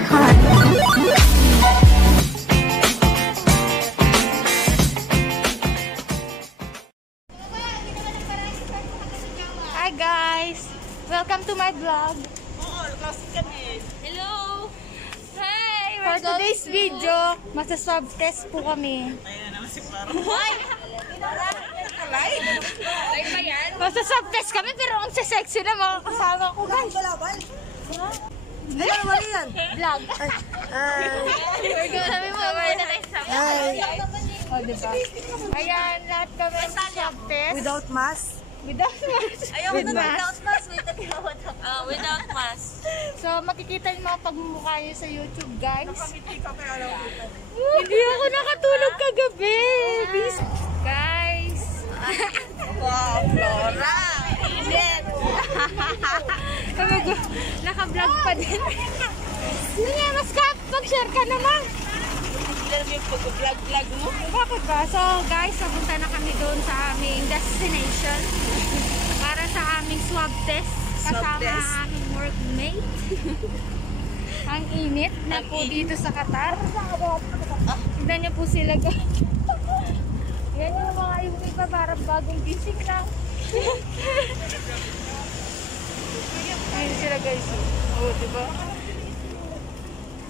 Hi guys! Welcome to my vlog. Hello! Hi! For today's video, masa-swab test po kami. Masa-swab test kami pero ang sexy na mga kasama ko guys. Ano naman yan? Vlog. We're gonna be more na next time. O diba? Ayan, lahat kami swab test. Without mask? Without mask. Ayaw With na mask. without mask. So, makikita yung mga pagmumukha nyo sa YouTube, guys. Hindi ako nakatulog kagabi. Guys. Wow, Flora! Init! Naka-vlog pa din. Sige, mas mag-share ka naman. Ilan yung pag-vlog mo? Bakit ba? So, guys, napunta na kami doon sa aming destination para sa aming swab test. Kasama ang aming workmate. Ang init na po dito sa Qatar. Tignan niyo po sila guys. Yan yung mga yung iba parang bagong gising lang. Ayun sila guys. Oo, diba?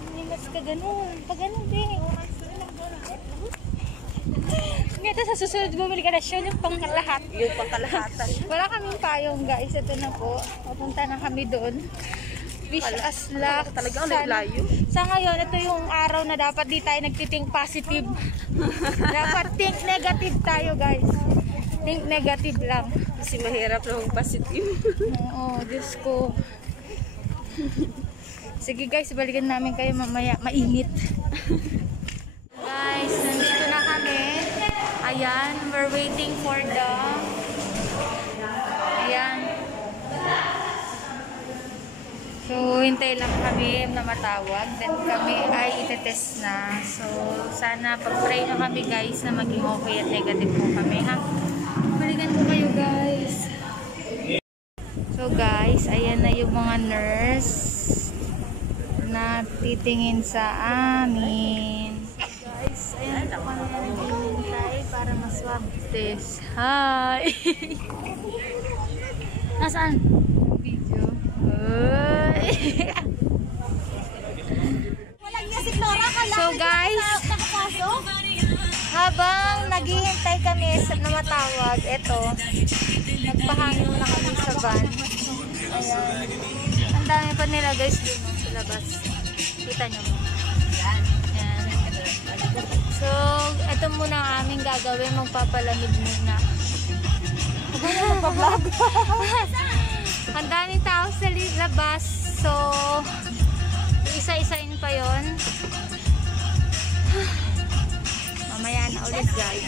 Hindi mas ka ganun. Pag ganun din. Ngayon sa susunod bumili ka na siya yung pangkalahat. Yung pangkalahatan. Wala kaming payong guys. Ito na po. Papunta na kami doon. Wish us luck. Talagang naglayo. Sa ngayon, ito yung araw na dapat di tayo nagtithink positive. Dapat think negative tayo guys. Think negative lang. Kasi mahirap na mag-positive. Oo, Diyos ko. Sige guys, balikan namin kayo mamaya. Mainit. Guys, nandito na kami. Ayan, we're waiting for the... Ayan. So, hintay lang kami na matawag. Then kami ay itetest na. So, sana pag-pray na kami guys na maging okay at negative po kami ha. Balikan ko kayo guys. So guys, ayan na yung mga nurse na titingin sa amin. Guys, ayan na kami naghihintay para maswab test. Hi! Nasaan? Video. So guys, habang naghihintay kami sa namatawag, eto, nagpahangin na kami sa van. Ayan. Ang dami pa nila guys dun sa labas. Kita nyo mo. Ayan. So, eto muna ang aming gagawin. Magpapalamig muna. Magpa-vlog. Ang daming tao sa labas. So, isa-isain pa yon. Mamaya na ulit guys.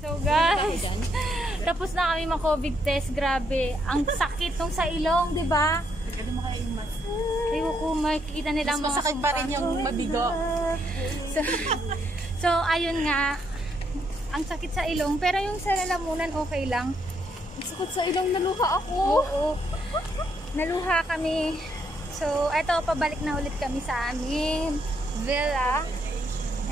So guys, tapos na kami mag-COVID test. Grabe, ang sakit nung sa ilong, di ba? Ayoko, makikita nila ang mga Masakit pa rin yung mabigo. So, ayun nga, ang sakit sa ilong, pero yung sa lalamunan okay lang. Ang sakit sa ilong, naluha ako. Oo, naluha kami. So, eto, pabalik na ulit kami sa aming villa.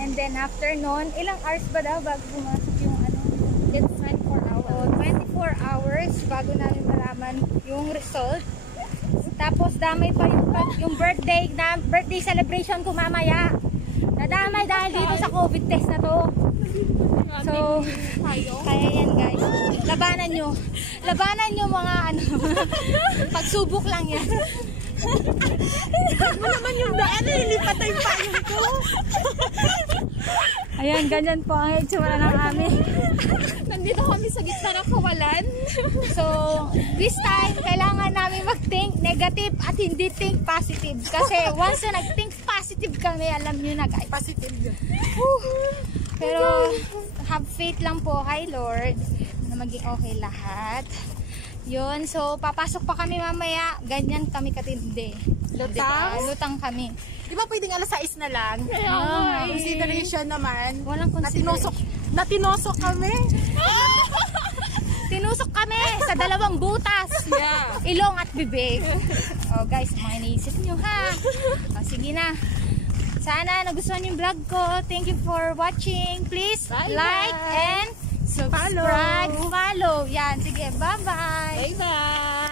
And then after nun, ilang hours ba daw bago pumasok yung ano? It's 24 hours. 24 hours bago namin malaman yung result. Tapos damay pa yung birthday celebration ko mamaya. Nadamay dahil dito sa COVID test na to. So, kaya yan guys. Labanan nyo. Labanan nyo mga ano. Pagsubok lang yan. Mo naman yung daan, nililipat yung payong ko. Ayan, ganyan po ang itsura ng amin. Nandito kami sa gitna ng kawalan. So, this time, kailangan namin mag-think negative at hindi think positive. Kasi once na nag-think positive kami, alam nyo na guys. Positive yun. Pero, have faith lang po kay Lord na maging okay lahat. Yun, so papasok pa kami mamaya. Ganyan kami katindi. Lutang? Diba? Lutang kami. Di ba pwedeng alas 6 na lang? Ay. Consideration naman. Walang consideration. Natinosok kami. Tinusok kami sa 2 butas. Yeah. Ilong at bibig. Oh guys, mga iniisip nyo ha. Oh, sige na. Sana nagustuhan yung vlog ko. Thank you for watching. Please Bye-bye. like and subscribe. Follow. Yan, sige. Bye-bye. Bye-bye.